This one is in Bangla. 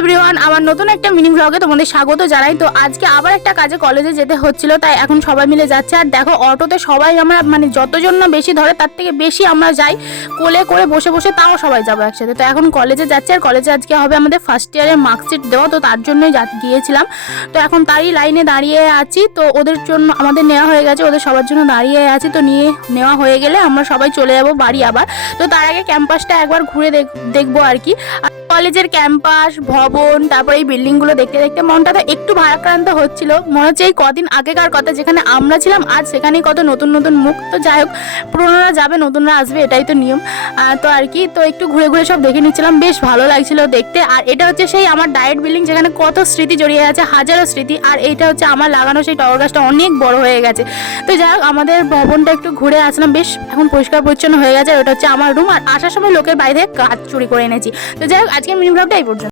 এভরিওয়ান, আমার নতুন একটা মিনি ব্লগে তোমাদের স্বাগত জানাই। তো আজকে আবার একটা কাজে কলেজে যেতে হচ্ছিল, তাই এখন সবাই মিলে যাচ্ছে। আর দেখো, অটোতে সবাই আমরা মানে যতজন না বেশি ধরে তার থেকে বেশি আমরা যাই, কোলে করে বসে বসে, তাও সবাই যাবো একসাথে। তো এখন কলেজে যাচ্ছে, আর কলেজে আজকে হবে আমাদের ফার্স্ট ইয়ারের মার্কশিট দেওয়া, তো তার জন্যই গিয়েছিলাম। তো এখন তারই লাইনে দাঁড়িয়ে আছি। তো ওদের জন্য আমাদের নেওয়া হয়ে গেছে, ওদের সবার জন্য দাঁড়িয়ে আছি। তো নেওয়া হয়ে গেলে আমরা সবাই চলে যাবো বাড়ি আবার। তো তার আগে ক্যাম্পাসটা একবার ঘুরে দেখবো আর কি। কলেজের ক্যাম্পাস, ভবন, তারপরে এই বিল্ডিংগুলো দেখতে দেখতে মনটা তো একটু ভারাক্রান্ত হচ্ছিল। মনে হচ্ছে এই কদিন আগেকার কথা, যেখানে আমরা ছিলাম আজ সেখানেই কত নতুন নতুন মুখ। তো যাই হোক, পুরোনোরা যাবে, নতুনরা আসবে, এটাই তো নিয়ম। তো আর কি, তো একটু ঘুরে ঘুরে সব দেখে নিচ্ছিলাম, বেশ ভালো লাগছিল দেখতে। আর এটা হচ্ছে সেই আমার ডায়েট বিল্ডিং, যেখানে কত স্মৃতি জড়িয়ে আছে, হাজারো স্মৃতি। আর এইটা হচ্ছে আমার লাগানো সেই টগর গাছটা, অনেক বড় হয়ে গেছে। তো যাই হোক, আমাদের ভবনটা একটু ঘুরে আসলাম, বেশ এখন পরিষ্কার পরিচ্ছন্ন হয়ে গেছে। আর ওটা হচ্ছে আমার রুম। আর আসার সময় লোকের বাইরে কাজ চুরি করে এনেছি। তো যাই হোক, আজকের মিনি ব্লগটা এই পর্যন্ত।